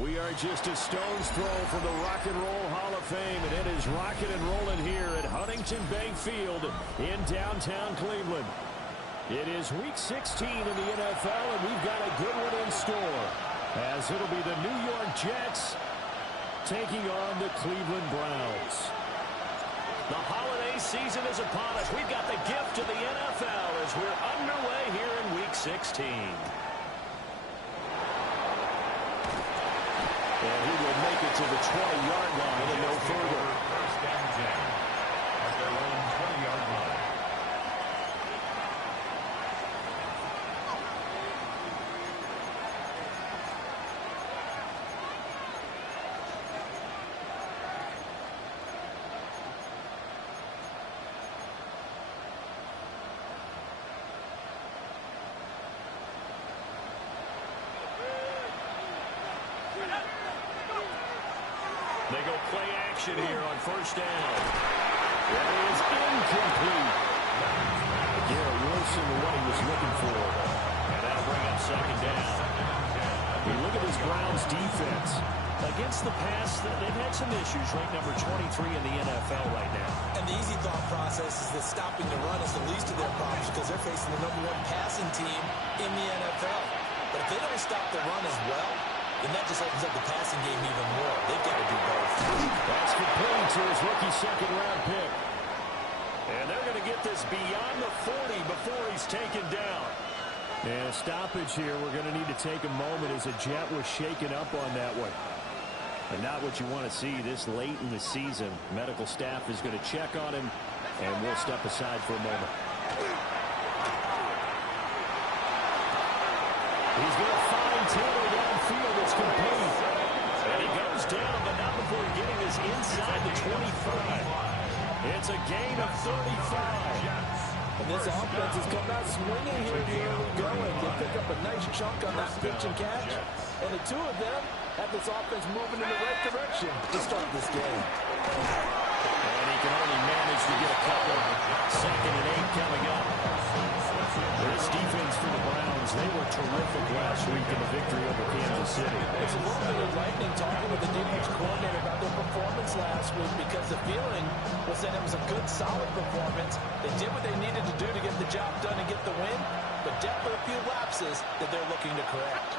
We are just a stone's throw from the Rock and Roll Hall of Fame, and it is rocking and rolling here at Huntington Bank Field in downtown Cleveland. It is Week 16 in the NFL, and we've got a good one in store, as it'll be the New York Jets taking on the Cleveland Browns. The holiday season is upon us. We've got the gift of the NFL as we're underway here in Week 16. And he will make it to the 20-yard line and no further. First down 10 at their own 20-yard line. They go play action here on first down. That is incomplete. Garrett Wilson, what he was looking for. And that'll bring up second down. You look at this Browns defense. Against the pass, they've had some issues, ranked number 23 in the NFL right now. And the easy thought process is that stopping the run is the least of their problems because they're facing the #1 passing team in the NFL. But if they don't stop the run as well, then that just opens up the passing game even more. They've got to do both. That's complete to his rookie second-round pick. And they're going to get this beyond the 40 before he's taken down. And a stoppage here. We're going to need to take a moment as a Jet was shaken up on that one. But not what you want to see this late in the season. Medical staff is going to check on him, and we'll step aside for a moment. He's going to find Taylor downfield. It's complete. And he goes down, but not before getting this inside the 25. It's a gain of 35. And this offense has come out swinging here in the early going. They pick up a nice chunk on that pitch and catch. And the two of them have this offense moving in the right direction to start this game. And he can only manage to get a couple. 2nd and 8 coming up. This defense for the Browns, they were terrific last week in the victory over Kansas City. It's a little bit enlightening talking with the defense coordinator about their performance last week because the feeling was that it was a good, solid performance. They did what they needed to do to get the job done and get the win, but definitely a few lapses that they're looking to correct.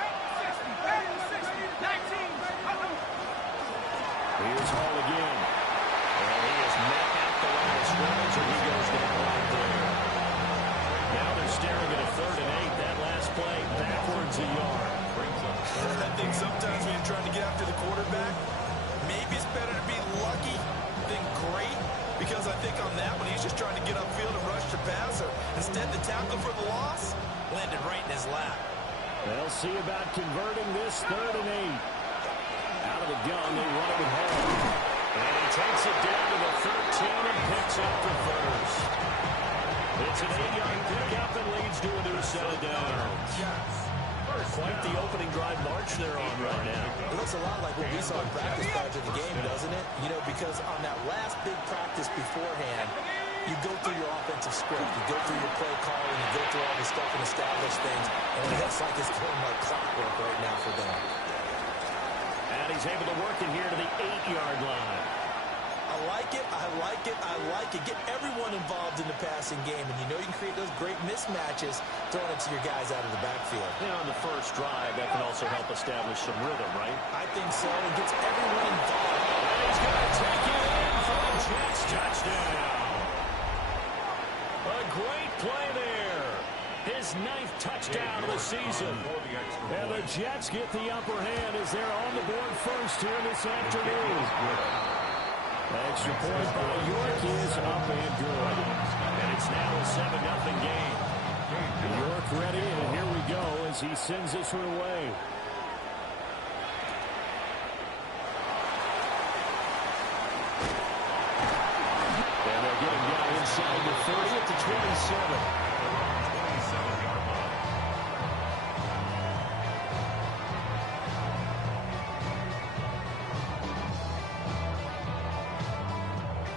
Here's Hall again. And he is met at the line of scrimmage, and he goes down right there. Now they're staring at a 3rd and 8. That last play, backwards a yard. I think sometimes when you're trying to get after the quarterback, maybe it's better to be lucky than great, because I think on that one, he's just trying to get upfield and rush the passer. Instead, the tackle for the loss landed right in his lap. They'll see about converting this 3rd and 8. Out of the gun, they run it with Hall. And he takes it down to the 13 and picks up the first. It's an 8-yard pickup and leads to a new set of downs. Quite the opening drive march they're on right now. It looks a lot like what we saw in practice prior to the game, doesn't it? You know, because on that last big practice beforehand, you go through your offensive script, you go through your play calling, you go through all this stuff and establish things, and it looks like it's going like clockwork right now for them. And he's able to work it here to the 8-yard line. I like it, I like it, I like it. Get everyone involved in the passing game, and you know you can create those great mismatches throwing it to your guys out of the backfield. You know, on the first drive, that can also help establish some rhythm, right? I think so, and gets everyone involved. And he's going to take it in for the Jets touchdown. A great play there. His 9th touchdown of the season. And the Jets get the upper hand as they're on the board first here this afternoon. Extra point by York is up and good. And it's now a 7-0 game. York ready, and here we go as he sends this one away. And they'll get him down inside the 30 at the 27.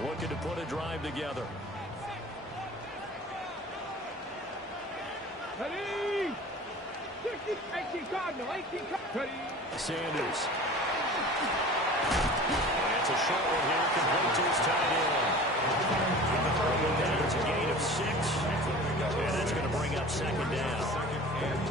Looking to put a drive together. Ready? 18 Cardinal, 18 Cardinal. Sanders It's a short one here. Complete to his tight end. It's a gain of 6. And that's going to bring up second down.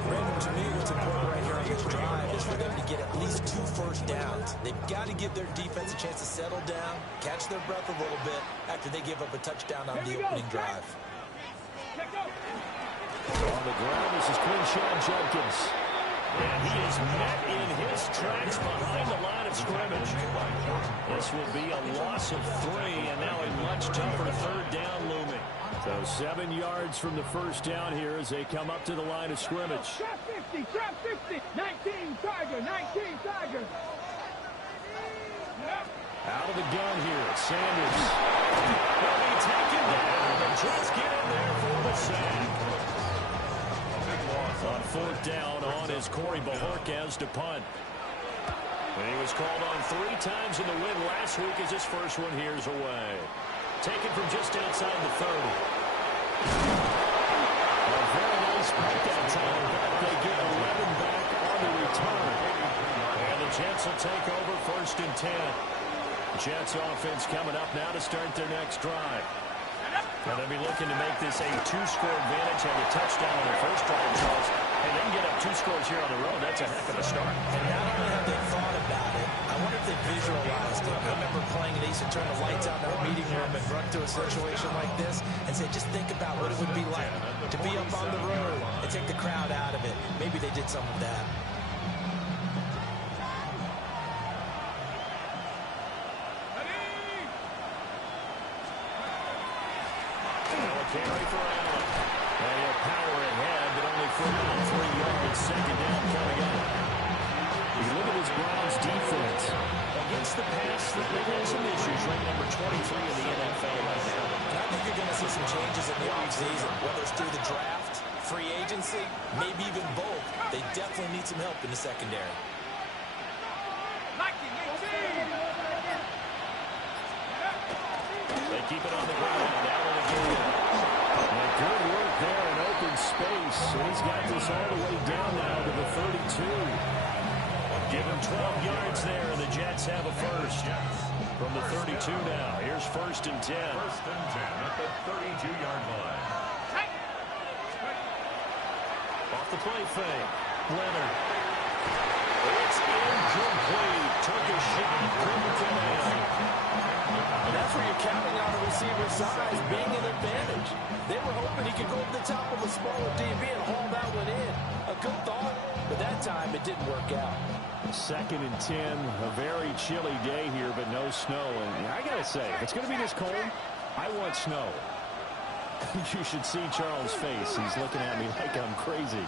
Brandon, to me, what's important right here on this drive is for them to get at least 2 first downs. They've got to give their defense a chance to settle down, catch their breath a little bit after they give up a touchdown on the opening drive. On the ground, this is Quinshawn Judkins. And he is met in his tracks behind the line of scrimmage. This will be a loss of 3, and now a much tougher third down looming. So 7 yards from the first down here as they come up to the line of scrimmage. Trap 50, trap 50, 19 Tiger, 19 Tiger. Out of the gun here, Sanders. Will be taken down. The Jets get in there for the sack. On fourth down on is Corey Bajorquez to punt. And he was called on 3 times in the win last week as his first one here's away. Taken from just outside the 30. A very nice punt that time, but they get 11 back on the return. And the Jets will take over 1st and 10. Jets offense coming up now to start their next drive. And they'll be looking to make this a 2-score advantage, have a touchdown on their first drive, Charles, and then get up 2 scores here on the road. That's a heck of a start. And not only have they thought about it, I wonder if they visualized it. I remember playing, they used to turn the lights out in our meeting room and run to a situation like this and say, just think about what it would be like to be up on the road and take the crowd out of it. Maybe they did some of that. Carry for Allen. And he'll power ahead, but only for about 3 yards. Second down coming up. You look at this Browns defense. Against the pass, they've had some issues. Ranked number 23 in the NFL right now. And I think you're going to see some changes in the offseason, whether it's through the draft, free agency, maybe even both. They definitely need some help in the secondary. They keep it on the ground. Allen again. Good work there in open space. And he's got this all the way down now to the 32. Give him 12 yards there, and the Jets have a first. From the 32 now. Here's 1st and 10. 1st and 10 at the 32-yard line. Off the play fake. Leonard. It's incomplete. Took a shot. Couldn't command. And that's where you're counting on the receiver's size being an advantage. They were hoping he could go over the top of a smaller DB and haul that one in. A good thought, but that time it didn't work out. 2nd and 10. A very chilly day here, but no snow. And I got to say, if it's going to be this cold, I want snow. You should see Charles' face. He's looking at me like I'm crazy.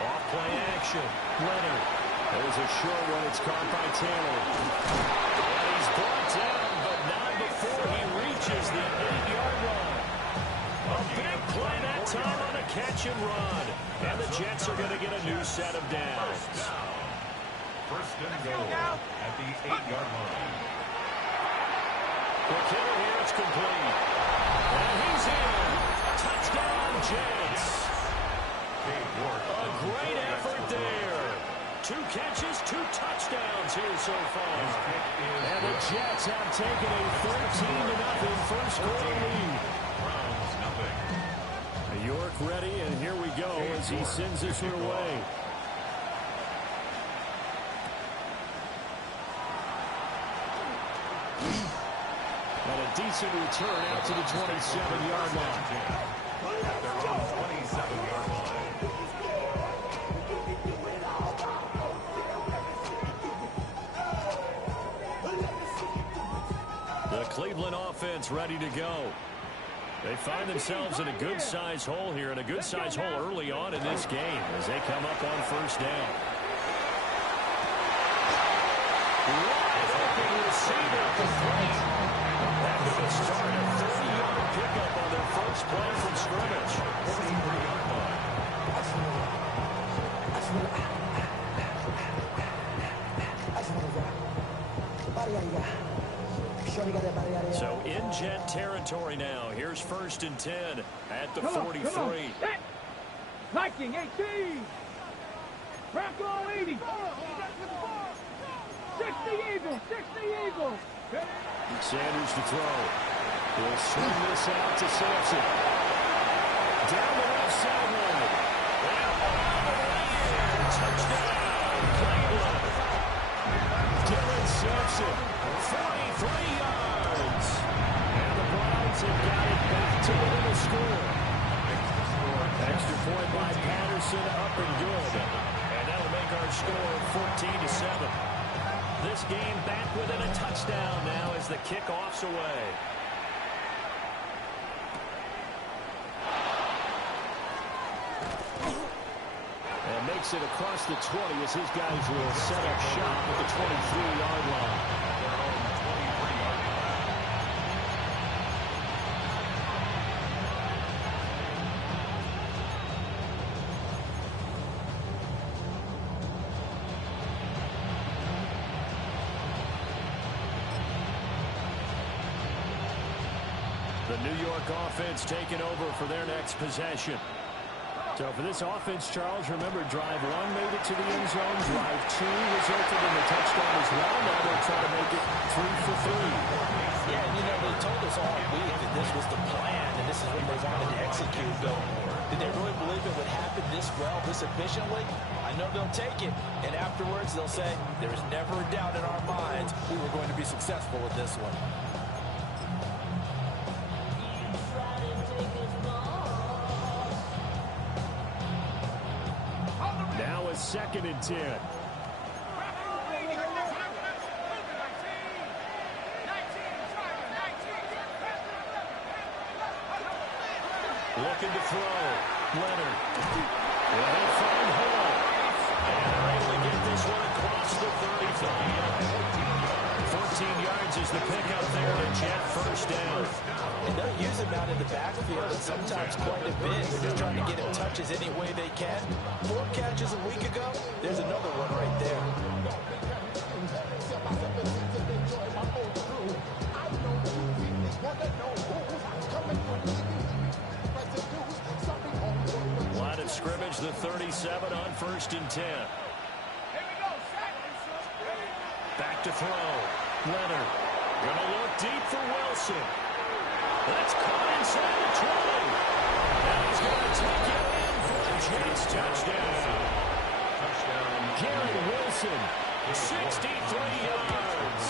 Off play action. Leonard. There's a short one. It's caught by Taylor. And he's brought down, but not before he reaches the 8-yard line. A big play that time on a catch and run. And the Jets are going to get a new set of downs. 1st and goal at the 8-yard line. The killer here, it's complete. And he's in. Touchdown, Jets. A great effort there. 2 catches, 2 touchdowns here so far. And the Jets have taken a 13-0 first quarter lead. York ready, and here we go as he sends this one away. And a decent return out to the 27-yard line. At their own 27-yard line. The Cleveland offense ready to go. They find themselves in a good-sized hole here, and a good-sized hole early on in this game as they come up on 1st down. Wide open receiver complete. That could start a 30-yard pickup on their first play from scrimmage. 43-yard line. So in Jet territory now. Here's 1st and 10 at the 43. Viking 18. Crack all 80. 60 Eagles, 60 Eagle. Sanders to throw. He'll swing this out to Sampson. Down the left sideline. Touchdown, Cleveland. Dylan Sampson, 43 yards. And the Browns have got it back to within a score. Extra point by Patterson, up and good. And that'll make our score 14-7. This game back within a touchdown now as the kickoff's away. And makes it across the 20 as his guys will set up shop at the 23-yard line. The New York offense taking over for their next possession. So for this offense, Charles, remember, drive one made it to the end zone. Drive two resulted in the touchdown as well. Now they'll try to make it 3 for 3. Yeah, and you know, they told us all week that this was the plan and this is what they wanted to execute. But did they really believe it would happen this well, this efficiently? I know they'll take it, and afterwards they'll say, there's never a doubt in our minds we were going to be successful with this one. Now it's 2nd and 10. Looking to throw. Leonard. Will they find Hall? And they're able to get this one across the 35. 14 yards is the pickup there, and Jet first down. And they'll use him out in the backfield, and sometimes quite a bit. They're just trying to get him touches any way they can. 4 catches a week ago. There's another one right there. Line of scrimmage, the 37 on 1st and 10. Back to throw. Leonard. Gonna look deep for Wilson. That's caught inside the 20. And he's gonna take it in for a Jets touchdown. Garrett Wilson, 63 yards.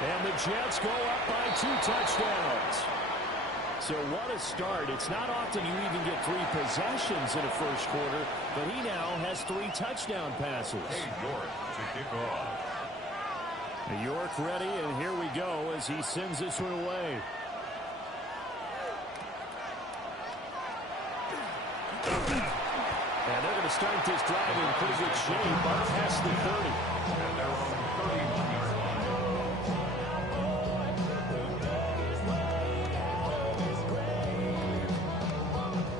And the Jets go up by 2 touchdowns. So what a start. It's not often you even get 3 possessions in a first quarter, but he now has 3 touchdown passes. York to kick off. York ready, and here we go as he sends this one away. And they're going to start this drive in pretty good shape up past the 30. And they're on the 31-yard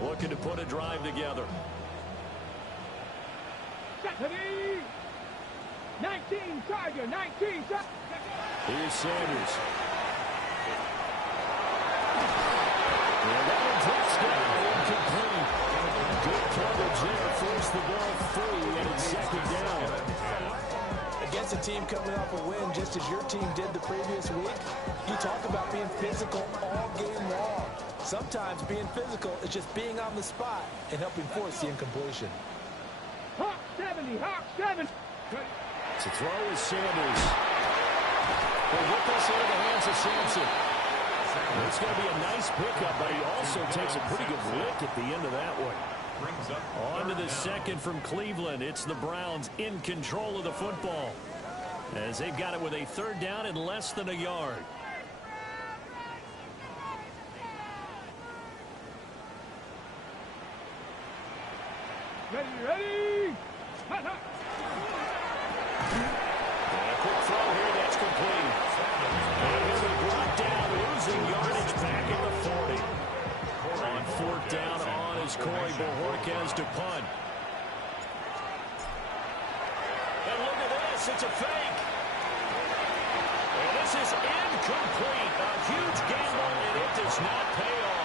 line. Looking to put a drive together. 19 Charger, 19 Charger. Here's Sanders. And that one touchdown, incomplete. Good coverage there, forced the ball free, and it's 2nd down. Against a team coming off a win just as your team did the previous week, you talk about being physical all game long. Sometimes being physical is just being on the spot and helping force the incompletion. Hawk 70, Hawk 7. To throw is Sanders. Well, get this into the hands of Sampson. It's going to be a nice pickup, but he also takes a pretty good lick at the end of that one. On to the 2nd from Cleveland. It's the Browns in control of the football, as they've got it with a 3rd down and less than a yard. Ready. Hot, hot. And a quick throw here, that's complete. And he'll be brought down, losing yardage back at the 40. On 4th down on is Corey Bojorquez to punt. And look at this, it's a fake. And this is incomplete. A huge gamble, and it does not pay off.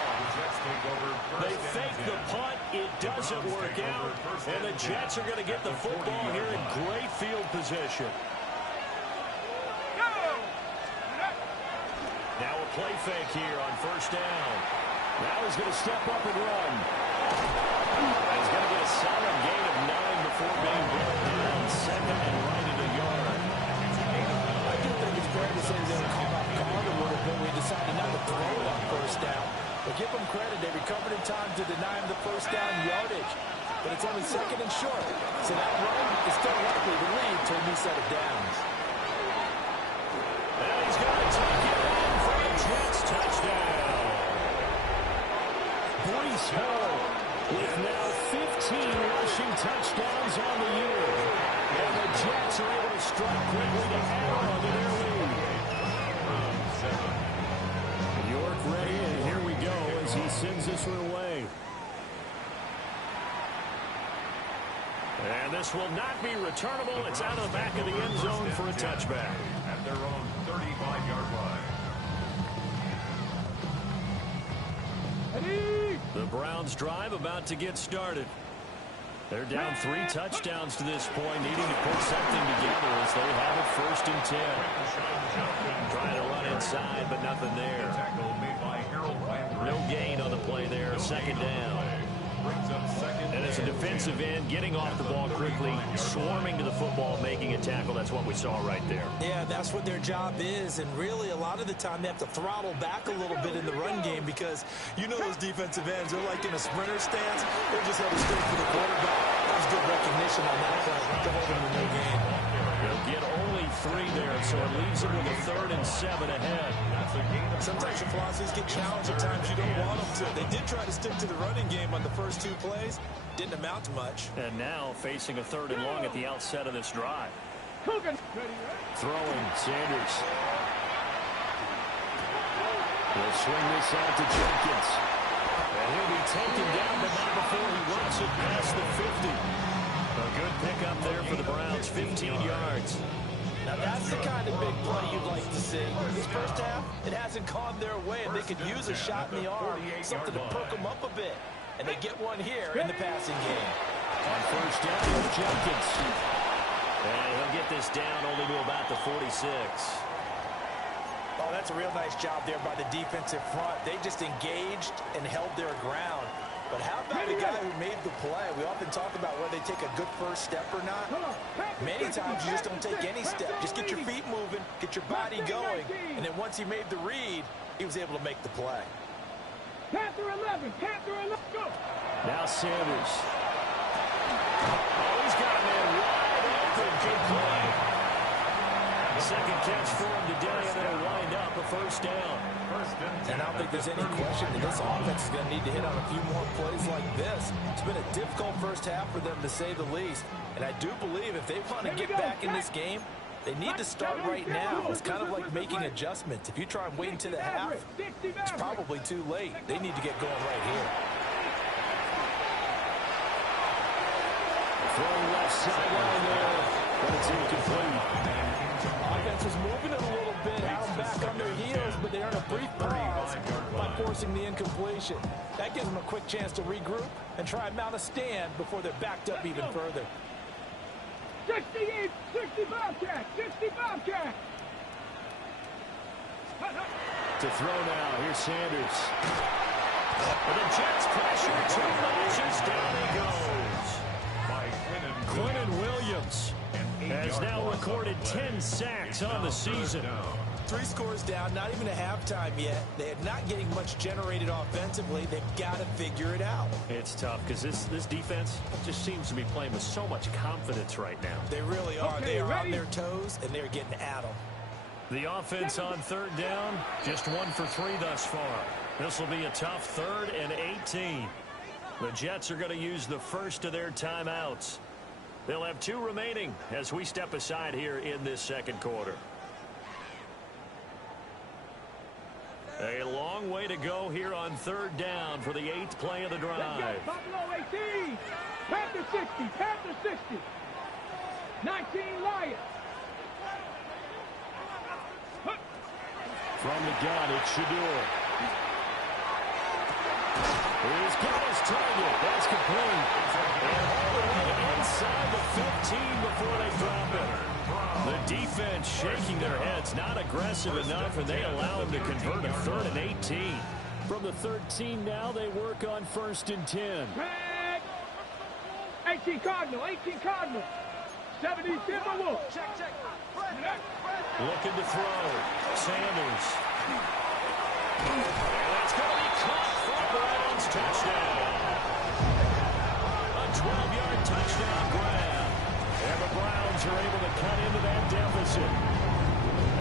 They fake the punt, it doesn't work out, and the Jets are going to get the football here in great field position. Now a play fake here on first down. Now he's going to step up and run. He's going to get a solid gain of 9 before being brought down. Second and right at a yard. I do think it's fair to say they were caught off guard a little bit. We decided not to throw it on first down. But give them credit. They recovered in time to deny him the first down yardage. But it's only second and short. So that run is still likely to lead to a new set of downs. And he's going to take it in for a Jets touchdown. Breece Hall with now 15 rushing touchdowns on the year. And the Jets are able to strike quickly to add on to their lead. York ready, and here we go as he sends this one away. And this will not be returnable. It's out of the back of the end zone for a touchback. At their own 35-yard line. The Browns drive about to get started. They're down 3 touchdowns to this point, needing to put something together as they have it first and 10. Trying to run inside, but nothing there. No gain on the play there, second down. And as a defensive end, getting off the ball quickly, swarming to the football, making a tackle. That's what we saw right there. Yeah, that's what their job is. And really, a lot of the time, they have to throttle back a little bit in the run game because you know those defensive ends, they're like in a sprinter stance. They're just headed straight for the quarterback. That was good recognition on that play to hold them in the game. They'll get only 3 there, so it leaves them with a 3rd and 7 ahead. Sometimes your philosophies get challenged at times you don't want them to. They did try to stick to the running game on the first 2 plays. Didn't amount to much. And now facing a 3rd and long at the outset of this drive. Throwing, Sanders. He'll swing this out to Jenkins. And he'll be taken down, but not before he works it past the 50. A good pickup there for the Browns, 15 yards. Now that's the kind of big play you'd like to see. This first half, it hasn't gone their way, and they could use a shot in the arm, something to perk them up a bit. And they get one here in the passing game. On first down, here's Jenkins. And he'll get this down only to about the 46. Oh, that's a real nice job there by the defensive front. They just engaged and held their ground. But how about the guy who made the play? We often talk about whether they take a good first step or not. Many times you just don't take any step. Just get your feet moving, get your body going. And then once he made the read, he was able to make the play. Panther 11, go! Now Sanders. Oh, he's got a man wide open. Good play. Second catch for him today, and then a wind up a first down. And I don't think there's any question that this offense is going to need to hit on a few more plays like this. It's been a difficult first half for them, to say the least. And I do believe if they want to get back in this game, they need to start right now. It's kind of like making adjustments. If you try and wait until the half, it's probably too late. They need to get going right here. Throwing left sideline there, but it's incomplete. Offense is moving it a little bit, out back on their heels, but they earn a brief pause by forcing the incompletion. That gives them a quick chance to regroup and try and mount a stand before they're backed up even further. 68, 65 catch, 65 catch. To throw now, here's Sanders. And the Jets pressure, 2 notches, down he goes. Quentin Williams has now recorded 10 sacks on the season. 3 scores down, not even a halftime yet. They are not getting much generated offensively. They've got to figure it out. It's tough because this defense just seems to be playing with so much confidence right now. They really are. They are on their toes, and they're getting at them. The offense on 3rd down, just 1 for 3 thus far. This will be a tough 3rd and 18. The Jets are going to use the first of their timeouts. They'll have 2 remaining as we step aside here in this second quarter. A long way to go here on 3rd down for the 8th play of the drive. Buffalo 18, Panther 60, Panther 60, 19 Lions. From the gun, it's Shador. He's got his target. That's complete. And all the way inside the 15 before they drop it. The defense shaking their heads, not aggressive enough, and they allow them to convert a 3rd and 18. From the 13 now, they work on 1st and 10. 18 Cardinal, 18 Cardinal. 70 Timberwolves. Check. Looking to throw. Sanders. And that's going to be caught for a Browns touchdown. A 12-yard touchdown grab. And the Browns are able to cut into that deficit.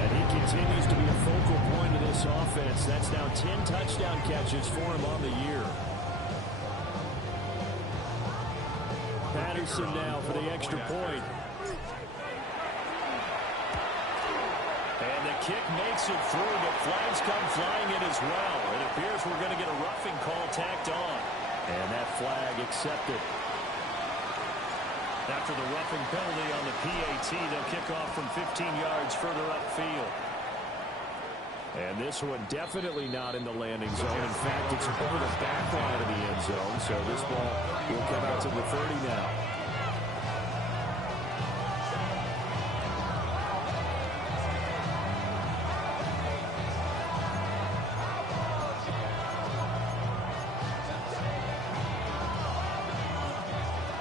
And he continues to be a focal point of this offense. That's now 10 touchdown catches for him on the year. Patterson now for the extra point. And the kick makes it through, but flags come flying in as well. It appears we're going to get a roughing call tacked on. And that flag accepted. After the roughing penalty on the PAT, they'll kick off from 15 yards further upfield. And this one definitely not in the landing zone. In fact, it's over the back line of the end zone. So this ball will come out to the 30 now.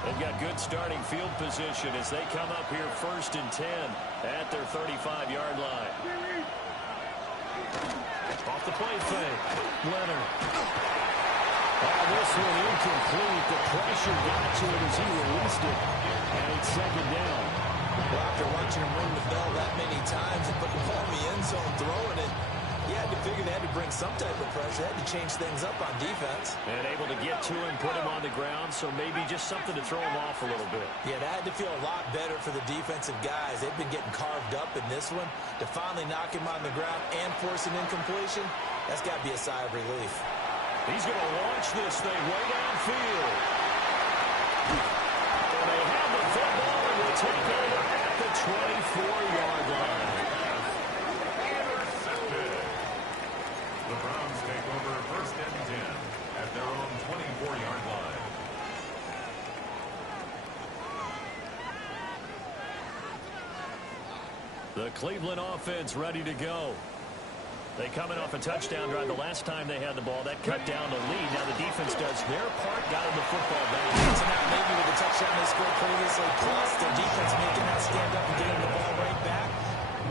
They've got good starting field position as they come up here 1st and 10 at their 35-yard line. Off the play fake. Leonard. Oh, this one incomplete. The pressure got to it as he released it. And it's 2nd down. Well, after watching him ring the bell that many times and put the ball in the end zone throwing it, you had to figure they had to bring some type of pressure. They had to change things up on defense. And able to get to him, put him on the ground, so maybe just something to throw him off a little bit. Yeah, that had to feel a lot better for the defensive guys. They've been getting carved up in this one. To finally knock him on the ground and force an incompletion, that's got to be a sigh of relief. He's going to launch this thing way downfield. And they have the football and will take over at the 24-yard line. The Browns take over 1st and 10 at their own 24-yard line. The Cleveland offense ready to go. They coming off a touchdown drive the last time they had the ball. That cut down the lead. Now the defense does their part, got him the football back. So now maybe with the touchdown they scored previously, plus their defense making that stand up and getting the ball right back,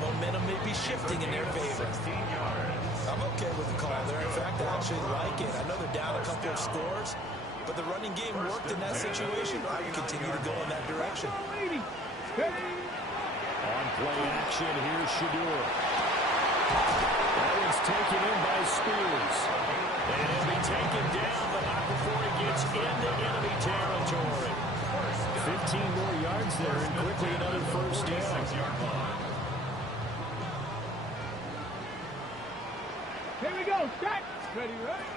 momentum may be shifting in their favor. I'm okay with the call there. In fact, I actually like it. I know they're down a couple of scores, but the running game worked in that situation. I would continue to go in that direction. On play action, here's Shadur. That one's taken in by Spears. And he'll be taken down, but not before he gets into enemy territory. 15 more yards there, and quickly another 1st down. Here we go, set. Ready, right?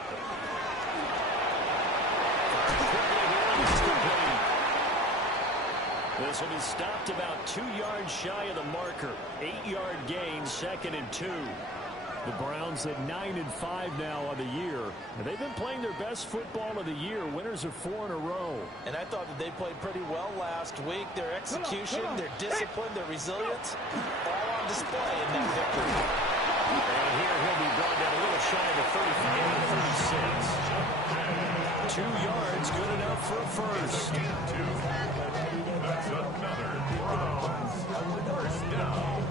This will be stopped about 2 yards shy of the marker. 8-yard gain, 2nd and 2. The Browns at 9-5 now on the year. And they've been playing their best football of the year. Winners of 4 in a row. And I thought that they played pretty well last week. Their execution, their discipline, their resilience, all on display in that victory. And here he'll be brought down a little shy of the 35 to 36. 2 yards, good enough for a first. That's another Browns 1st down.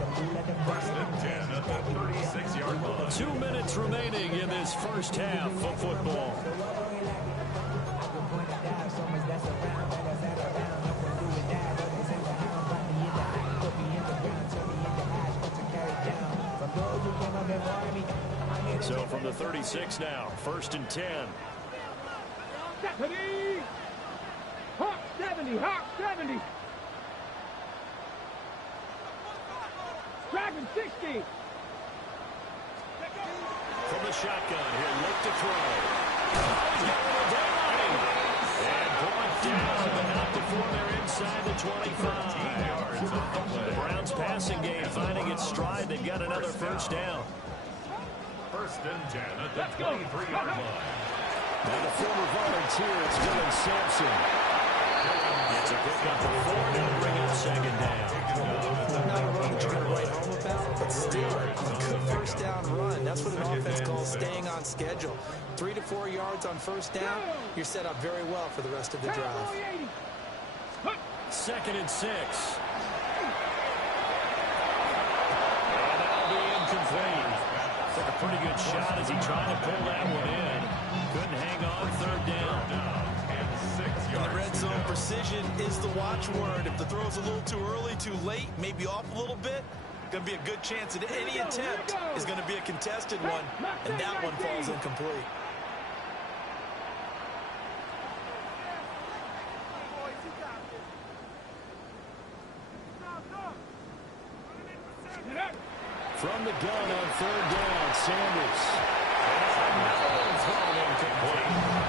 1st and 10 at the 36-yard line. 2 minutes remaining in this first half of football. So from the 36 now, 1st and 10. Hawk 70, Hawk 70. Dragon 60. From the shotgun, he'll look to throw. He's got one down. And brought down, but not before they're inside the 25. The Browns passing game finding its stride. They've got another 1st down. 1st and 10 at the 23-yard line. Now the former volunteer, it's Dylan Sampson. It's a pickup for 4 to bring up 2nd down. Not a running That's what an offense calls staying on schedule. 3 to 4 yards on first down, you're set up very well for the rest of the drive. 2nd and 6. And that'll be incomplete. Took a pretty good shot as he tried to pull that one in. Couldn't hang on 3rd down. In the red zone, precision is the watchword. If the throw's a little too early, too late, maybe off a little bit, going to be a good chance that any attempt is going to be a contested one, and that one falls incomplete. From the gun on 3rd down, Sanders. And thrown incomplete.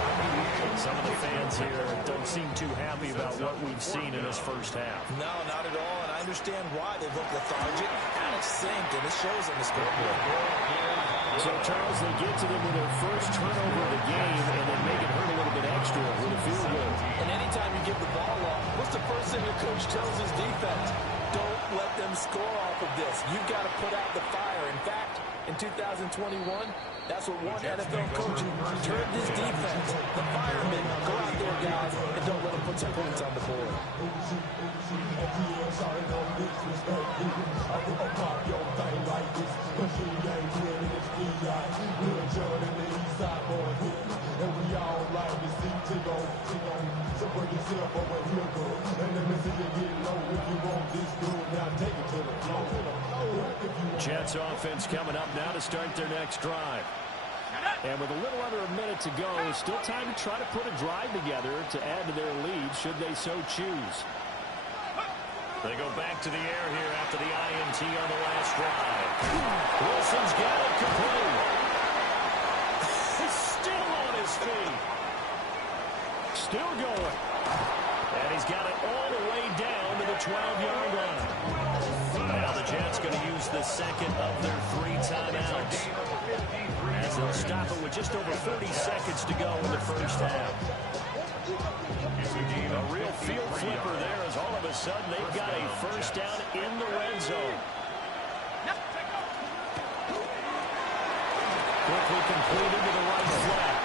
Some of the fans here don't seem too happy about what we've seen in this first half. No, not at all, and I understand why. They look lethargic, out of sync, and it shows on the scoreboard. So, Charles, they get to them with their first turnover of the game and then make it hurt a little bit extra with a field goal. And anytime you give the ball up, what's the first thing your coach tells his defense? Don't let them score off of this. You've got to put out the fire. In fact, in 2021, that's what one NFL coach turned his defense. The firemen, go out there, guys, and don't let them put some points on the board. Jets offense coming up now to start their next drive. And with a little under a minute to go, still time to try to put a drive together to add to their lead should they so choose. They go back to the air here after the INT on the last drive. Wilson's got it complete. He's still on his feet. Still going. And he's got it all the way down to the 12-yard line. Now the Jets going to use the second of their 3 timeouts, as they'll stop it with just over 30 seconds to go in the first half. A real field flipper there, as all of a sudden they've got a first down in the red zone. Quickly completed to the right flat.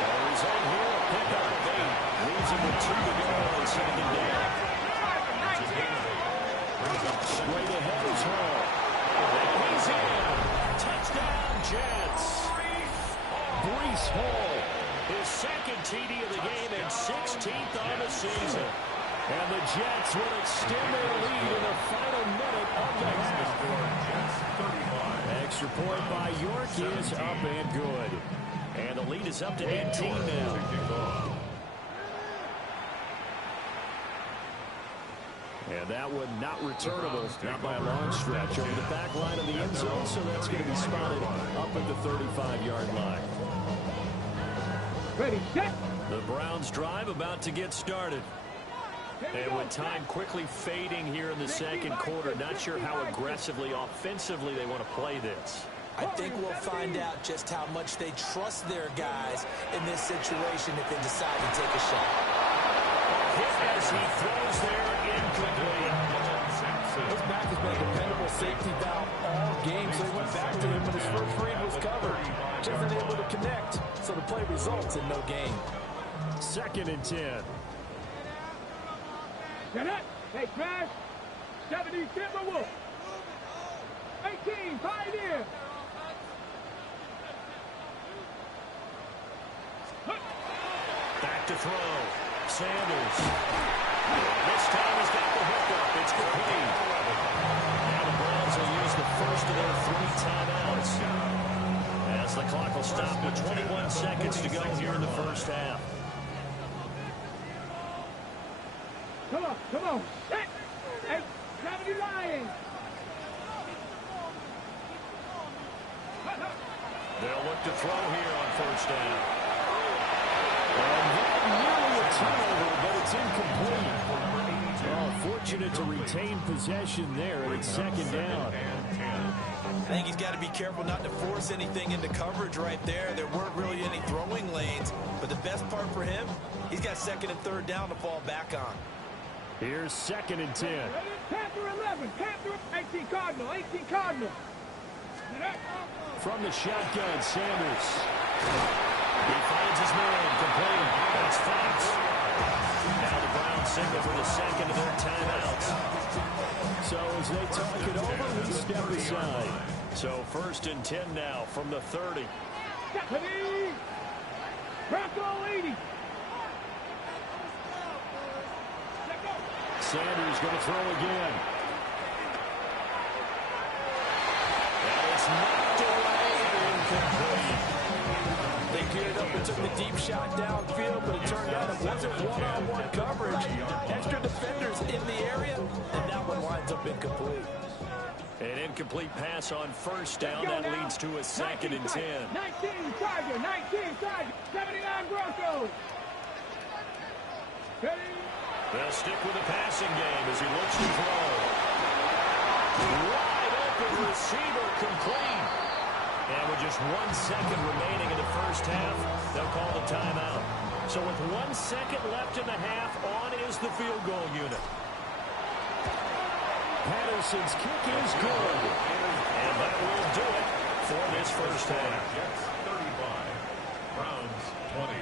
The result here, a pickup of 8. Leaves him with 2 to go on 2nd down. Straight ahead is Hall. And he's in. Touchdown, Jets. Breece Hall, his 2nd TD of the game and 16th on the season. And the Jets will extend their lead in the final minute of the half. Extra point by York is up and good. And the lead is up to 18 now. And that one not returnable, not by a long stretch, over the back line of the end zone, so that's going to be spotted up at the 35-yard line. Ready, set. The Browns drive about to get started. And with time quickly fading here in the second quarter, not sure how aggressively, offensively they want to play this. I think we'll find out just how much they trust their guys in this situation if they decide to take a shot. Hit as he throws there, incomplete. This back has been a dependable safety valve all game, so he went back to him when his first read was covered. Just unable to connect, so the play results in no gain. 2nd and 10. Get it. Hey, Crash. 70 Timberwolves. 18 Pioneer. Back to throw. Sanders. This time he's got the hook up. It's complete. Now the Browns will use the first of their 3 timeouts, as the clock will stop with 21 seconds to go here in the first half. Come on, come on. Set. Hey, 70 Lions. They'll look to throw here on first down. And that nearly a turnover, but it's incomplete. Oh, fortunate to retain possession there, and it's 2nd down. I think he's got to be careful not to force anything into coverage right there. There weren't really any throwing lanes, but the best part for him, he's got 2nd and 3rd down to fall back on. Here's 2nd and 10. Panther 11. Panther 18 Cardinal. 18 Cardinal. From the shotgun, Sanders. He finds his man, complete. That's Fox. Now the Browns signal for the second of their timeouts. So as they talk it over, we step aside. So 1st and 10 now from the 30. Sanders going to throw again. And it's knocked away and incomplete. They geared up and took the deep shot downfield, but it turned out it wasn't one-on-one coverage. Extra defenders in the area, and that one winds up incomplete. An incomplete pass on 1st down. That leads to a 2nd and 10. 19 Charger, 19 Charger, 79 Broncos. They'll stick with the passing game as he looks to throw. Wide open receiver, complete. And with just 1 second remaining in the first half, they'll call the timeout. So with 1 second left in the half, on is the field goal unit. Patterson's kick is good. And that will do it for this first half. Jets 35, Browns 20.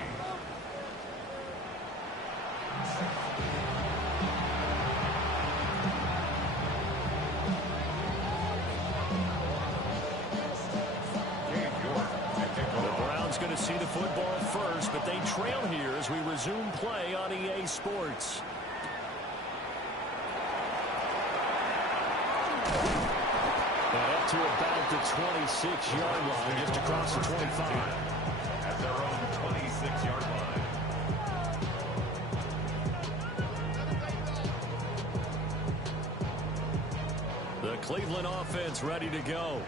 The Browns going to see the football first, but they trail here as we resume play on EA Sports. And up to about the 26-yard line, just across the 25. At their own 26-yard line. The Cleveland offense ready to go.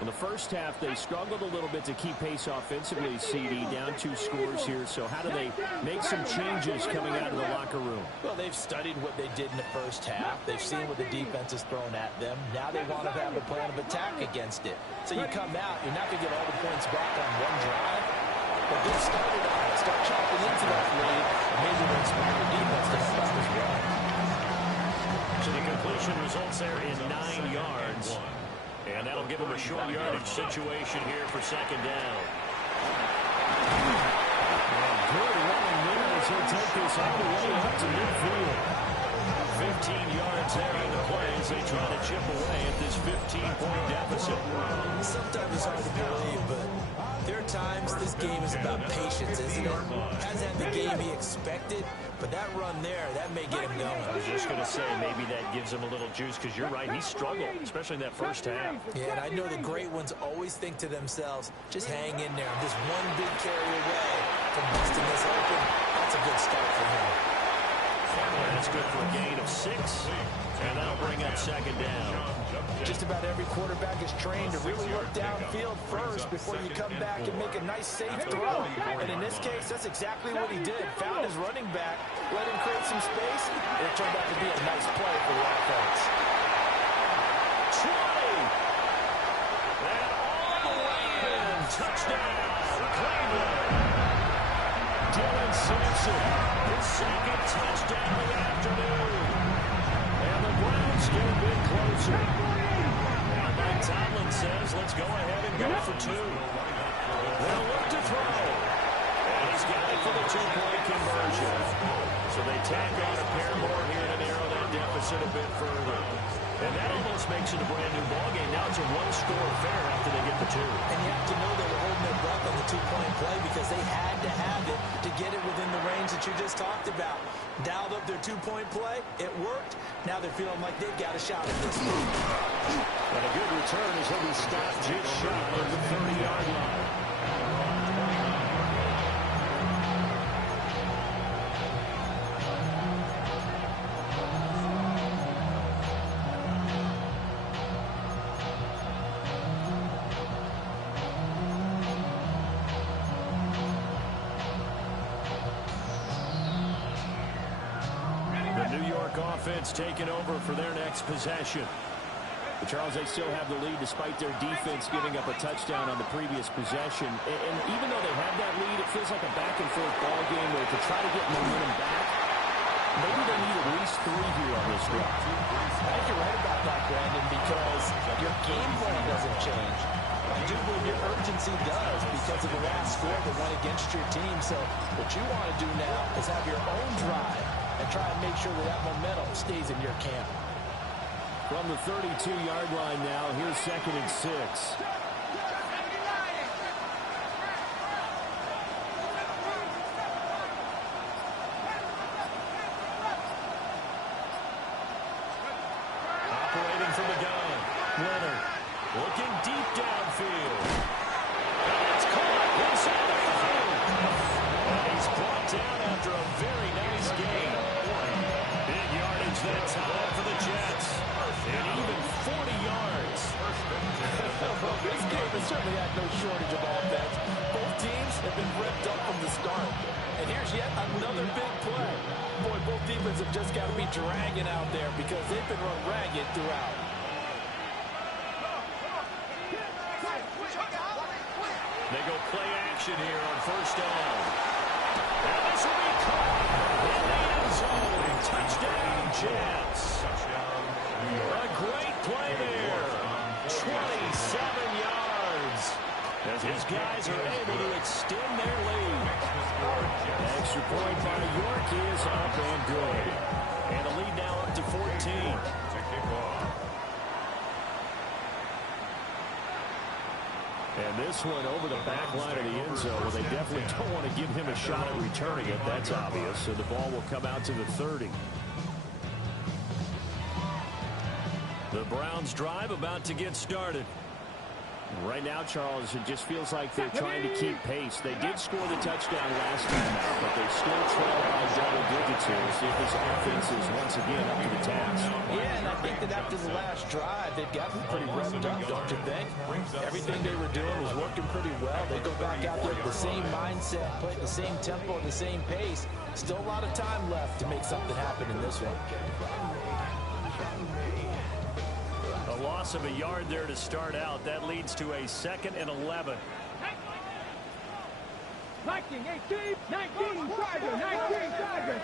In the first half, they struggled a little bit to keep pace offensively, CD, down 2 scores here. So how do they make some changes coming out of the locker room? Well, they've studied what they did in the first half. They've seen what the defense has thrown at them. Now they want to have a plan of attack against it. So you come out, you're not going to get all the points back on one drive, but get started on it. Start chopping into that lead, and maybe we'll inspire the defense to help out as well. So the completion results there in 9 yards. And that'll give them a short yardage situation here for 2nd down. And good running there as he'll take this all the way up to midfield. 15 yards there in the play as they try to chip away at this 15-point deficit. Sometimes it's hard to believe, but there are times this game is about patience, isn't it? Hasn't had the game he expected, but that run there, that may get him going. I was just going to say, maybe that gives him a little juice, because you're right, he struggled, especially in that first half. Yeah, and I know the great ones always think to themselves, just hang in there. Just one big carry away from busting this open. That's a good start for him. That's good for a gain of 6, and that'll bring up 2nd down. Just about every quarterback is trained to really look downfield first before you come back and make a nice safe throw. And in this case, that's exactly what he did. Found his running back, let him create some space, and it turned out to be a nice play for the offense. 20! And all the way in. Touchdown, Cleveland. Dylan Sampson, his 2nd touchdown of the afternoon. And the Browns get a bit closer. Now Mike Tomlin says, let's go ahead and go for 2. They'll look to throw. And he's got it for the 2-point conversion. So they tack on a pair more here to narrow that deficit a bit further. And that almost makes it a brand-new ballgame. Now it's a 1-score affair after they get the 2. And you have to know they were holding their breath on the 2-point play because they had to have it to get it within the range that you just talked about. Dialed up their 2-point play. It worked. Now they're feeling like they've got a shot at this one. And a good return as he'll be stopped just shy of the 30-yard line. Offense taking over for their next possession. But Charles, they still have the lead despite their defense giving up a touchdown on the previous possession. And even though they have that lead, it feels like a back-and-forth ball game where to try to get momentum back, Maybe they need at least 3 here on this drive. I think you're right about that, Brandon, because your game plan doesn't change. I do believe your urgency does because of the last score that went against your team. So what you want to do now is have your own drive and try and make sure that that momentum stays in your camp. From the 32-yard line now, here's 2nd and 6. Operating from the gun. Leonard looking deep downfield. It's caught inside the 5. And he's brought down after a very nice game. Big yardage that time for the Jets. And even 40 yards. This game has certainly had no shortage of offense. Both teams have been ripped up from the start. And here's yet another big play. Boy, both defenses have just got to be dragging out there because they've been run ragged throughout. They go play action here on 1st down. And this will be caught in the end zone. Touchdown, Jets. A great play there. 27 yards. As his guys are able to extend their lead. Extra point by York is up and good. And the lead now up to 14. And this one over the back line of the end zone. Well, they definitely don't want to give him a shot at returning it. That's obvious. So the ball will come out to the 30. The Browns drive about to get started. Right now, Charles, it just feels like they're trying to keep pace. They did score the touchdown last time out, but they still trail by double digits here. See if this offense is once again up to the task. Yeah, and I think that after the last drive, they've gotten pretty revved up, don't you think? Everything they were doing was working pretty well. They go back out there with the same mindset, play at the same tempo and the same pace. Still a lot of time left to make something happen in this one. A loss of a yard there to start out. That leads to a 2nd and 11. 19, 18, 19, Tiger, 19, Tiger.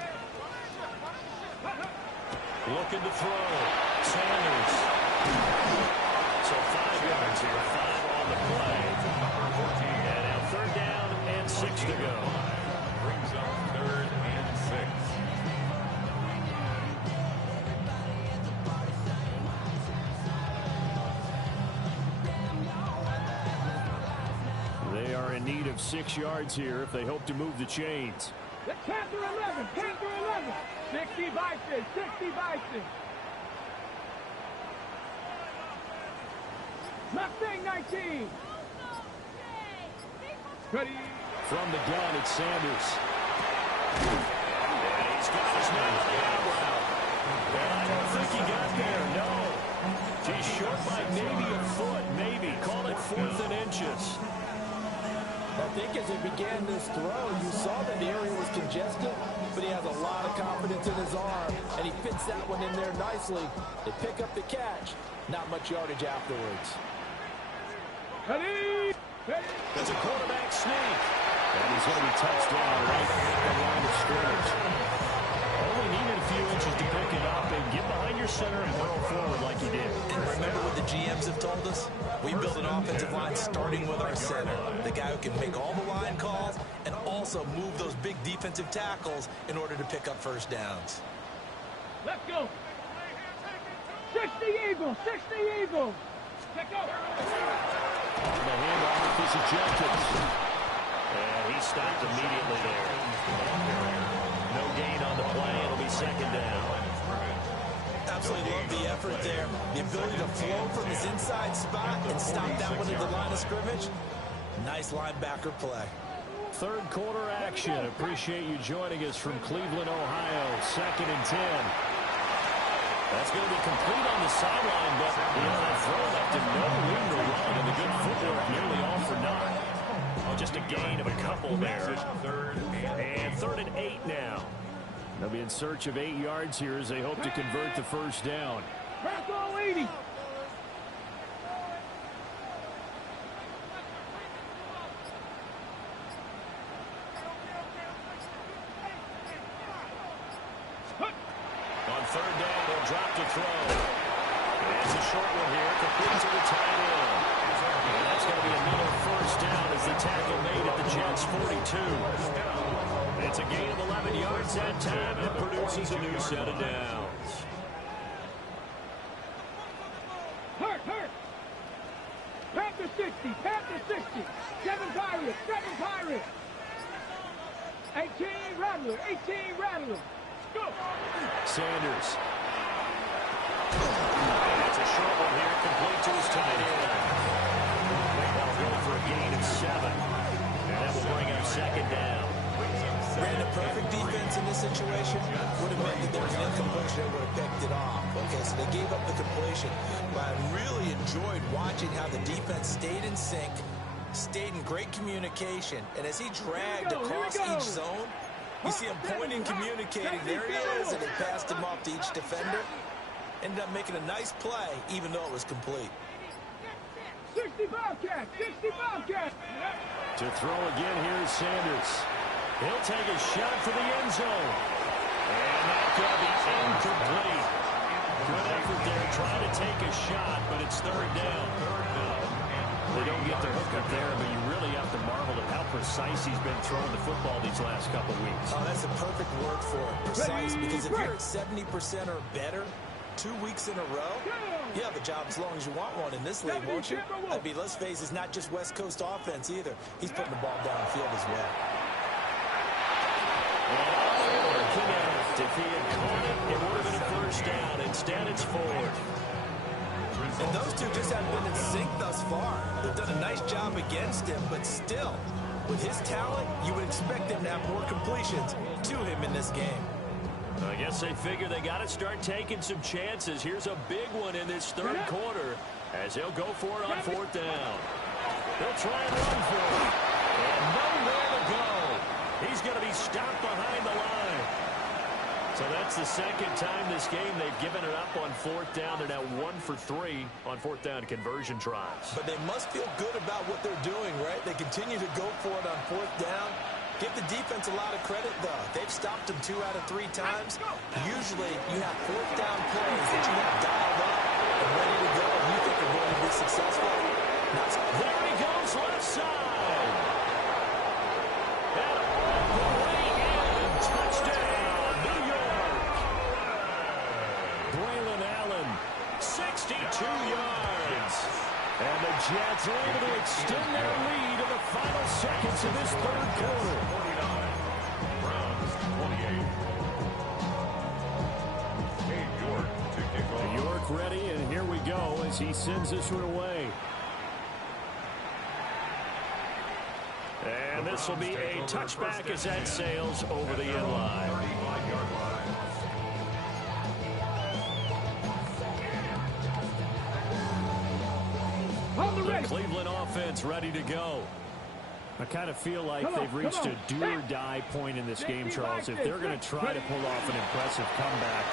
Looking to throw. Sanders. So 5 yards here. 5 on the play. And now 3rd down and 6 to go. Brings up 3rd and 6. They are in need of 6 yards here if they hope to move the chains. The Panther 11, Panther 11. 60 Bison, 60 Bison. Mustang 19. Ready. From the gun, it's Sanders. And he's got his man on the out route. And I don't think he got there, no. He's short by maybe a foot, maybe. Call it 4th and inches. I think as he began this throw, you saw that the area was congested, but he has a lot of confidence in his arm, and he fits that one in there nicely. They pick up the catch. Not much yardage afterwards. Ready. There's a quarterback sneak. And he's going to be touched down right at the line of scrimmage. Only needed a few inches to pick it up and get behind your center and barrel forward like he did. And remember what the GMs have told us? We build an offensive line starting with our center, the guy who can make all the line calls and also move those big defensive tackles in order to pick up 1st downs. Let's go. 60 Eagles, 60 Eagles. Check out. The handoff is ejected. And he stopped immediately there. No gain on the play. It'll be 2nd down. Absolutely love the effort there. The ability to flow from his inside spot and stop that one at the line of scrimmage. Nice linebacker play. 3rd quarter action. Appreciate you joining us from Cleveland, Ohio. 2nd and 10. That's going to be complete on the sideline, but the throw left him no room to run, and the good footwork nearly all for naught. Oh, just a gain of a couple there. And 3rd and 8 now. They'll be in search of 8 yards here as they hope to convert the 1st down. Press all 80. third down, they'll drop to throw. And it's a short one here, complete to the tight end. And that's going to be another first down as the tackle made at the Jets' 42. It's a gain of 11 yards that time, and it produces a new set of downs. Hurt. Panther 60. 7 Pirates. 18 Rattler. Go. Sanders. And it's a short one here, complete to his tight end. They'll go for a gain of 7. And that will bring up second down. Ran a perfect defense in this situation. Would have meant that there was an incompletion that would have picked it off. Okay, so they gave up the completion. But I really enjoyed watching how the defense stayed in sync, stayed in great communication. And as he dragged across each zone, you see him pointing, communicating. There he is, and he passed him off to each defender. Ended up making a nice play, even though it was complete. 60 Bobcats. To throw again, here's Sanders. He'll take a shot for the end zone. And that's going to be incomplete. Good effort there, trying to take a shot, but it's third down. They don't get the hook up there, but you really have to marvel at how precise he's been throwing the football these last couple weeks. Oh, that's a perfect word for it, precise, because if you're at 70% or better 2 weeks in a row, you have a job as long as you want one in this league, won't you? I mean, let's face it, it's not just West Coast offense either. He's putting the ball downfield as well. If he had caught it, it would have been a first down. Instead, it's forward. And those two just haven't been in sync thus far. They've done a nice job against him, but still, with his talent, you would expect him to have more completions to him in this game. I guess they figure they got to start taking some chances. Here's a big one in this third quarter as they'll go for it on fourth down. They'll try and run for it. And nowhere to go. He's going to be stopped behind the line. So that's the second time this game they've given it up on fourth down. They're now 1 for 3 on fourth down conversion tries. But they must feel good about what they're doing, right? They continue to go for it on fourth down. Give the defense a lot of credit, though. They've stopped them 2 out of 3 times. Usually, you have fourth down plays that you have dialed up and ready to go, and you think are going to be successful. There he goes, left side. And all the way in. Touchdown, New York. Braylon Allen, 62 yards. And the Jets are able to extend their lead in the final seconds of this third quarter. 49. Browns 28. York to kick off. York ready, and here we go as he sends this one away. And this will be a touchback as that sails over the end line. 35-yard line. The Cleveland offense ready to go. I kind of feel like they've reached a do-or-die point in this game, Charles. If they're going to try to pull off an impressive comeback,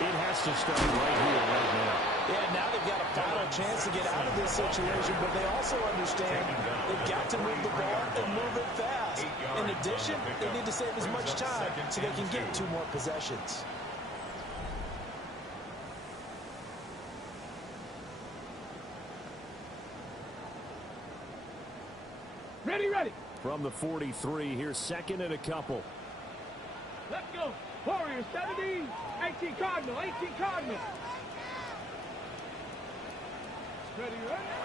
it has to start right here, right now. Yeah, now they've got a final chance to get out of this situation, but they also understand they've got to move the ball and move it fast. In addition, they need to save as much time so they can get 2 more possessions. Ready. From the 43, here's second and a couple. Let's go. Warriors 70. 18 Cardinal. Ready.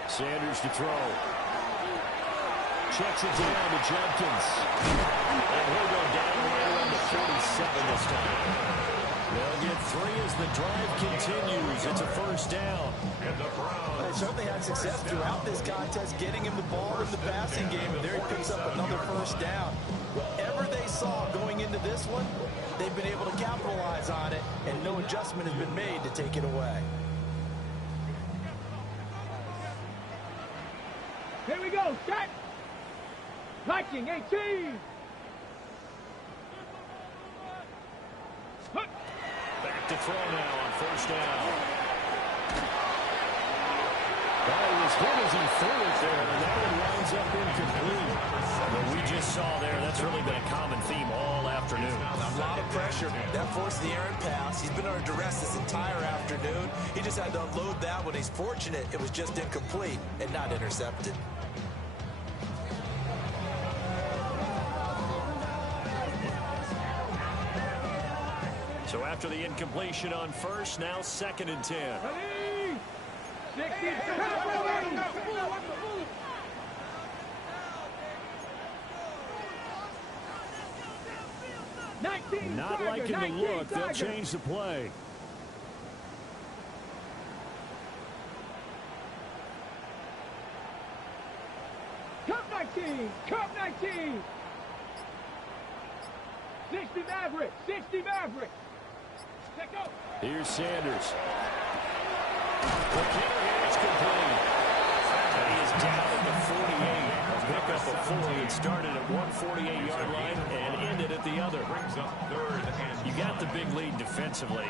Sanders to throw. Checks it down to Jenkins. And he'll go down right around the 47 this time. They'll get 3 as the drive continues. It's a first down. And the Browns. They certainly had success throughout this contest, getting him the ball in the passing game, and there he picks up another first down. Whatever they saw going into this one, they've been able to capitalize on it, and no adjustment has been made to take it away. Here we go. Set. Viking 18. Back to throw now on first down. Ball was as good as he threw it there, and that one winds up incomplete. What we just saw there, that's really been a common theme all afternoon. A lot of pressure. That forced the errant pass. He's been under duress this entire afternoon. He just had to unload that one. He's fortunate it was just incomplete and not intercepted. So after the incompletion on first, now 2nd and 10. Ready? 60. Not liking the look. They'll change the play. Cup 19. Cup 19. 60 Maverick. 60 Maverick. Let go. Here's Sanders. The kick is complete. And he is down at the 48. Pick up a 4. It started at 148-yard line and ended at the other. Brings up 3rd and You got the big lead defensively.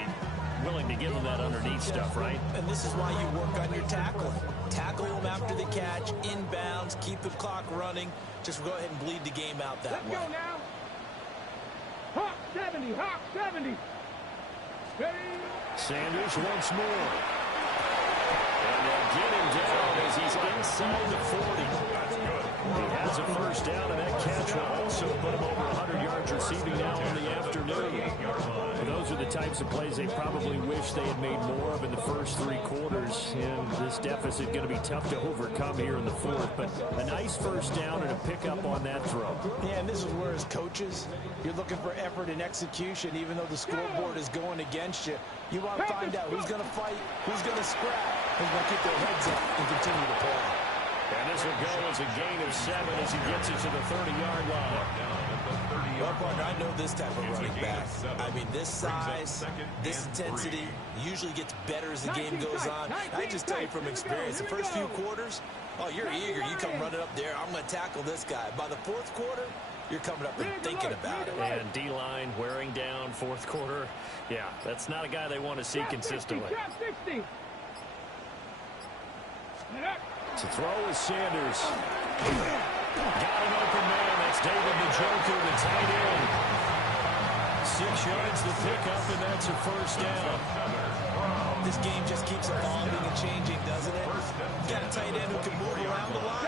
Willing to give them that underneath stuff, right? And this is why you work on your tackling. Tackle them after the catch, inbounds, keep the clock running. Just go ahead and bleed the game out that way. Let's go now. Hawk 70. Hawk 70. Ready? Sanders once more. And they'll get him down as he's inside the 40. He has a first down, and that catch will also put him over 100 yards receiving now in the afternoon. Those are the types of plays they probably wish they had made more of in the first 3 quarters. And this deficit going to be tough to overcome here in the 4th. But a nice first down and a pickup on that throw. Yeah, and this is where as coaches, you're looking for effort and execution, even though the scoreboard is going against you. You want to find out who's going to fight, who's going to scrap, who's going to keep their heads up and continue to play. And this will go as a gain of 7 as he gets it to the 30-yard line. Well, partner, I know this type of running back. I mean, this size, this intensity usually gets better as the game goes on. I just tell you from experience, the first few quarters, oh, you're eager. You come running up there. I'm going to tackle this guy. By the 4th quarter, you're coming up and thinking about it. And D-line wearing down 4th quarter. Yeah, that's not a guy they want to see consistently. To throw is Sanders. Got an open man. That's David Njoku, the tight end. 6 yards to pick up, and that's a first down. This game just keeps evolving and changing, doesn't it? Got a tight end who can move around a lot.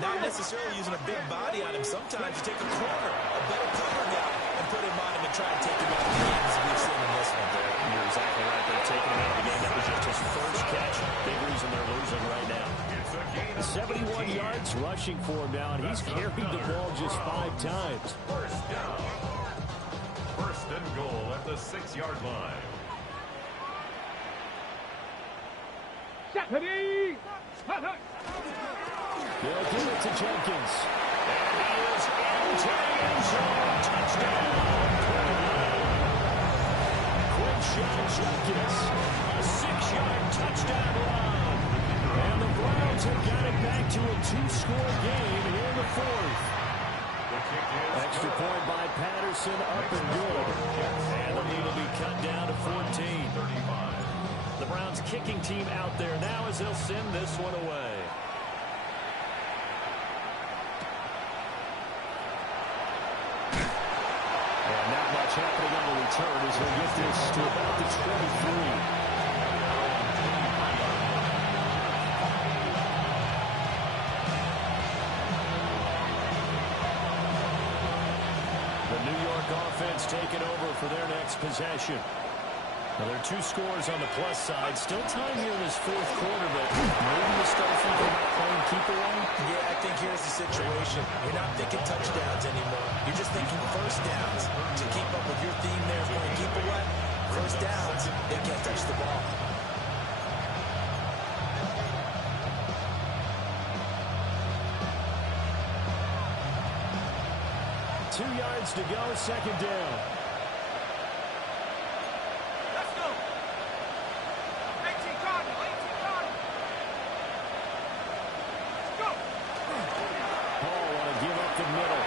Not necessarily using a big body on him. Sometimes you take a corner, a better cover guy, and put him on him and try to take him out of the game, as we've seen in this one. You're exactly right. They're taking him out of the game. That was just his first catch. Big reason they're losing right now. 71 yards rushing for him now, and he's carried the ball just 5 times. First down. First and goal at the 6-yard line. Ready? They'll give it to Jenkins. And he is into the end zone. Touchdown. Quinshon Jenkins. A 6-yard touchdown run. And the Browns have got it back to a 2-score game here in the 4th. Extra point by Patterson, up and good. And the lead will be cut down to 14. The Browns kicking team out there now as they'll send this one away. And not much happening on the return as they'll get this to about the 23. Offense taking over for their next possession. Now, there are 2 scores on the plus side. Still time here in this 4th quarter, but maybe you start thinking about playing keep away? Yeah, I think here's the situation. You're not thinking touchdowns anymore. You're just thinking first downs. To keep up with your theme there, playing keep away, first downs, they can't touch the ball. To go, 2nd down. Let's go. 18 Cardinal. Let's go. Paul want to give up the middle.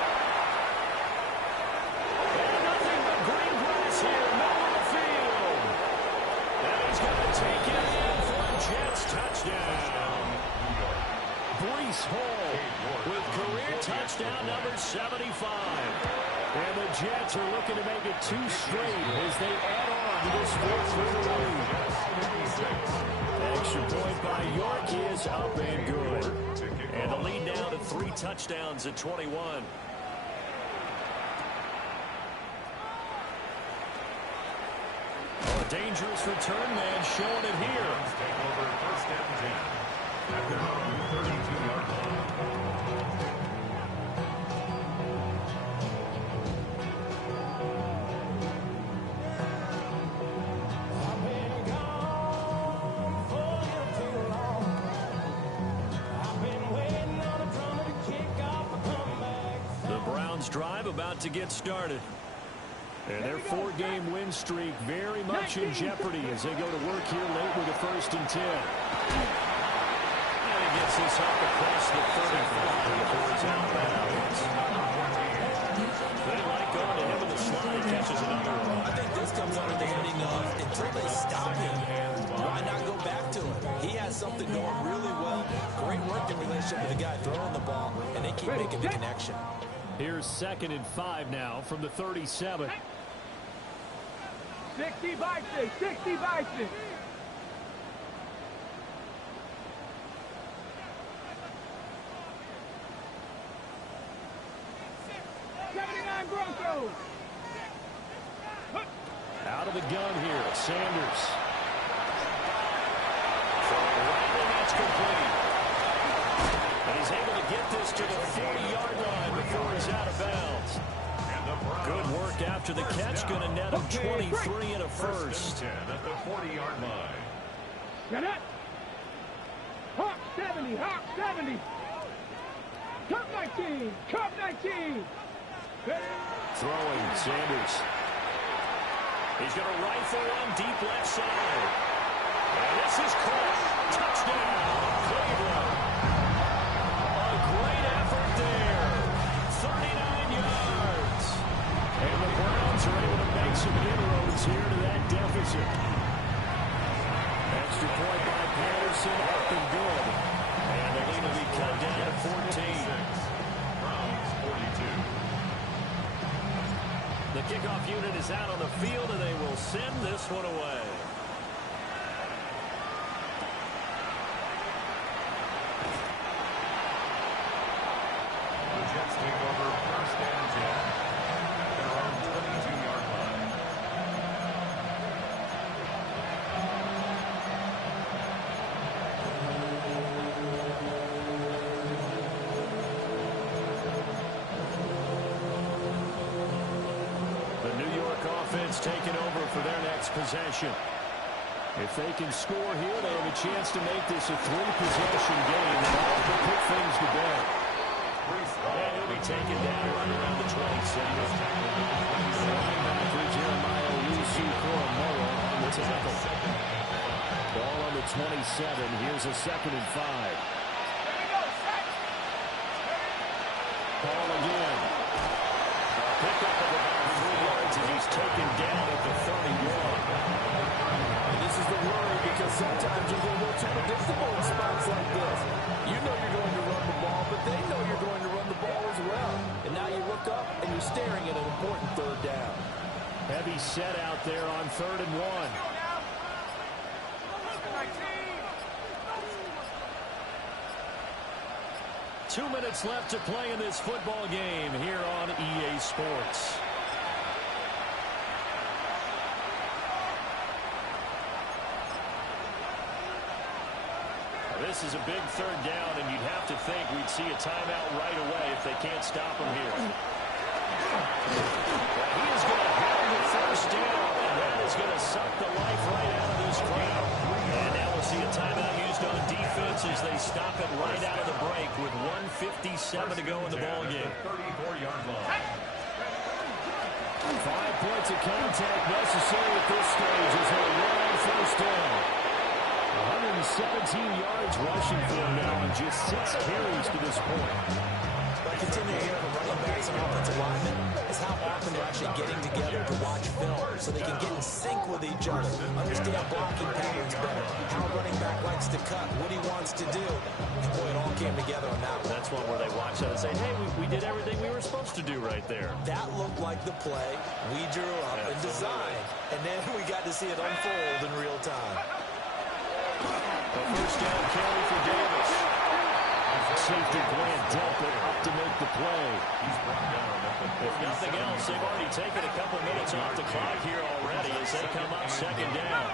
And nothing but green grass here, middle of the field. And he's going to take it in for a Jets touchdown. Breece Hall with career touchdown number 75. And the Jets are looking to make it 2 straight as they add on to this 4th-quarter lead. Extra point by York is up and good. And the lead now to 3 touchdowns at 21. A dangerous return man showing it here. Take over 1st and 10 at their own 32-yard line. Drive about to get started. And their 4-game win streak very much in jeopardy as they go to work here late with a 1st and 10. And he gets this up across the 35 before he's out of bounds. They like going to him in the slot. He catches another one. I think this comes under the heading of until they stop him, why not go back to him? He has something going really well. Great working relationship with the guy throwing the ball, and they keep making the connection. Here's 2nd and 5 now from the 37. 60 by 6, 60 by 6. Broncos. Out of the gun here, Sanders. That's complete. And he's able to get this to the 40-yard line before he's out of bounds. Good work after the catch. Going to net him 23 and a 1st. At the 40-yard line. Get it. Hawk 70, Hawk 70. Cup 19, Cup 19. Throwing, Sanders. He's going to rifle one deep left side. And this is caught. Touchdown, Cleveland. A great effort there. 39 yards. And the Browns are able to make some inroads here to that deficit. Extra point by Patterson, up and good. And the lead will be cut down to 14. Browns 42. The kickoff unit is out on the field, and they will send this one away. The Jets take over 1st and 10 at their own 22-yard line. The New York offense taking over for their next possession. If they can score here, they have a chance to make this a 3-possession game and all but put things to bed. And he'll be taken down right around the 26. Linebacker Jeremiah Owusu-Koramoah on the tackle. Ball on the 27. Here's a 2nd and 5. Ball again. Pick up of about 3 yards as he's taken down at the 31. And this is the worry because sometimes you're going to go too predictable in spots like this. You know you're going to run the ball, but they know you're going to run the ball as well. And now you look up and you're staring at an important 3rd down. Heavy set out there on 3rd and 1. Two minutes left to play in this football game here on EA Sports. This is a big 3rd down, and you'd have to think we'd see a timeout right away if they can't stop him here. Well, he is going to have the 1st down, and that is going to suck the life right out of this crowd. And now we'll see a timeout used on defense as they stop it right out of the break with 1:57 to go in the ballgame. 34-yard line. 5 points of contact necessary at this stage as they run 1st down. 117 yards rushing for him now on just 6 carries to this point. continue to hear from running backs and offensive linemen is how often they're actually getting together to watch film so they can get in sync with each other, understand blocking patterns better, how a running back likes to cut, what he wants to do. And boy, it all came together on that one. That's one where they watch that and say, hey, we did everything we were supposed to do right there. That looked like the play we drew up and designed. And then we got to see it unfold in real time. A first down carry for Davis. Safety Grant dealt it up to make the play. If nothing else, they've already taken a couple minutes off the clock here already as they come up second down.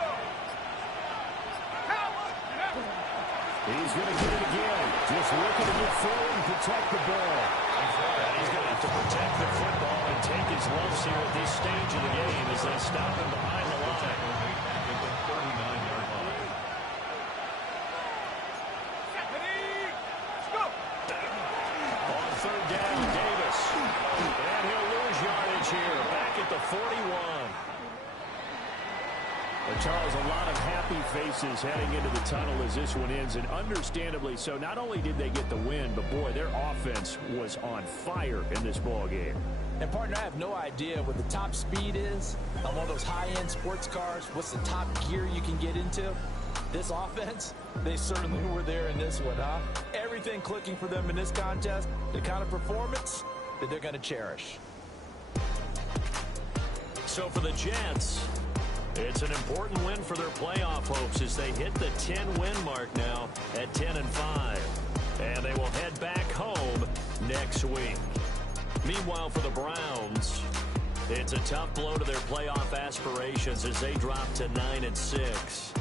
He's going to get it again. Just looking to get forward and protect the ball. He's going to have to protect the football and take his lumps here at this stage of the game as they stop him behind the line. On third down, Davis. And he'll lose yardage here. Back at the 41. Well, Charles, a lot of happy faces heading into the tunnel as this one ends, and understandably so. Not only did they get the win, but boy, their offense was on fire in this ball game. And partner, I have no idea what the top speed is on one of those high-end sports cars. What's the top gear you can get into? This offense, they certainly were there in this one, huh? Everything clicking for them in this contest, the kind of performance that they're going to cherish. So for the Jets, it's an important win for their playoff hopes as they hit the 10-win mark now at 10-5. And they will head back home next week. Meanwhile, for the Browns, it's a tough blow to their playoff aspirations as they drop to 9-6.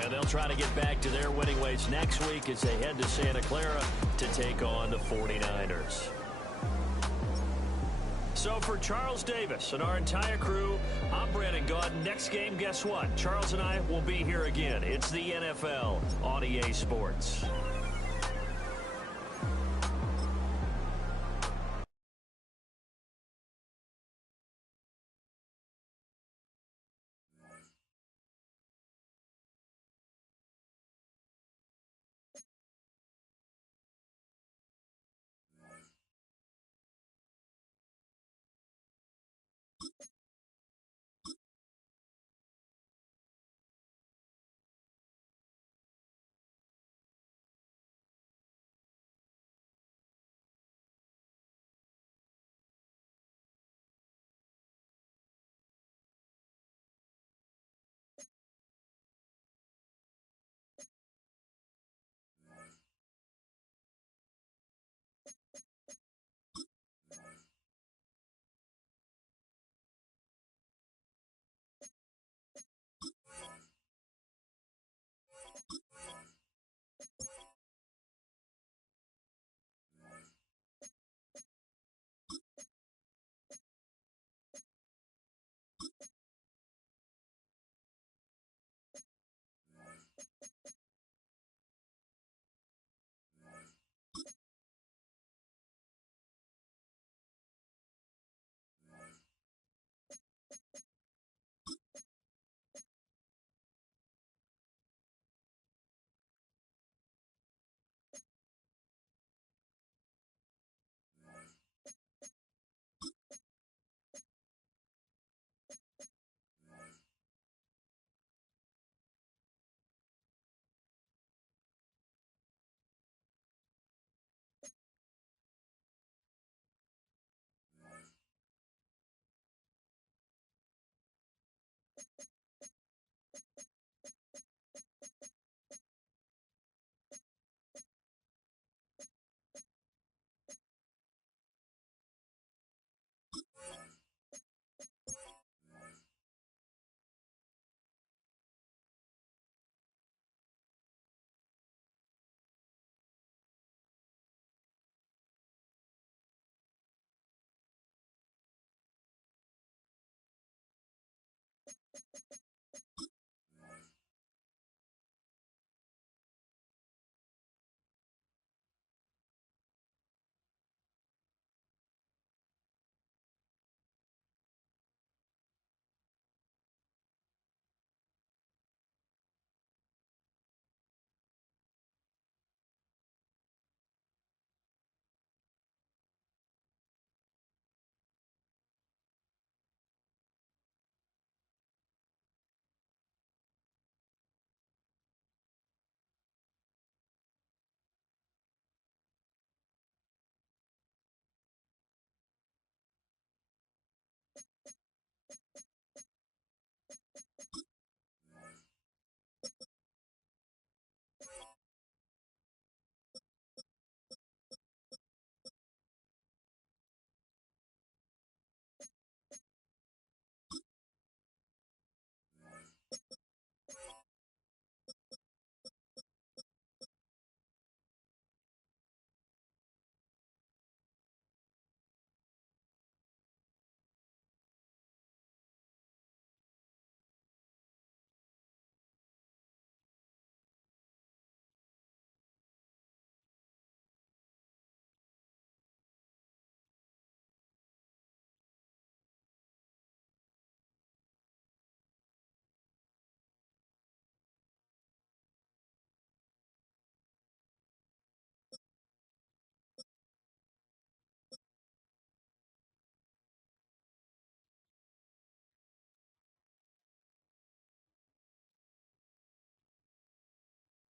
And they'll try to get back to their winning ways next week as they head to Santa Clara to take on the 49ers. So for Charles Davis and our entire crew, I'm Brandon Gaudin. Next game, guess what? Charles and I will be here again. It's the NFL on EA Sports.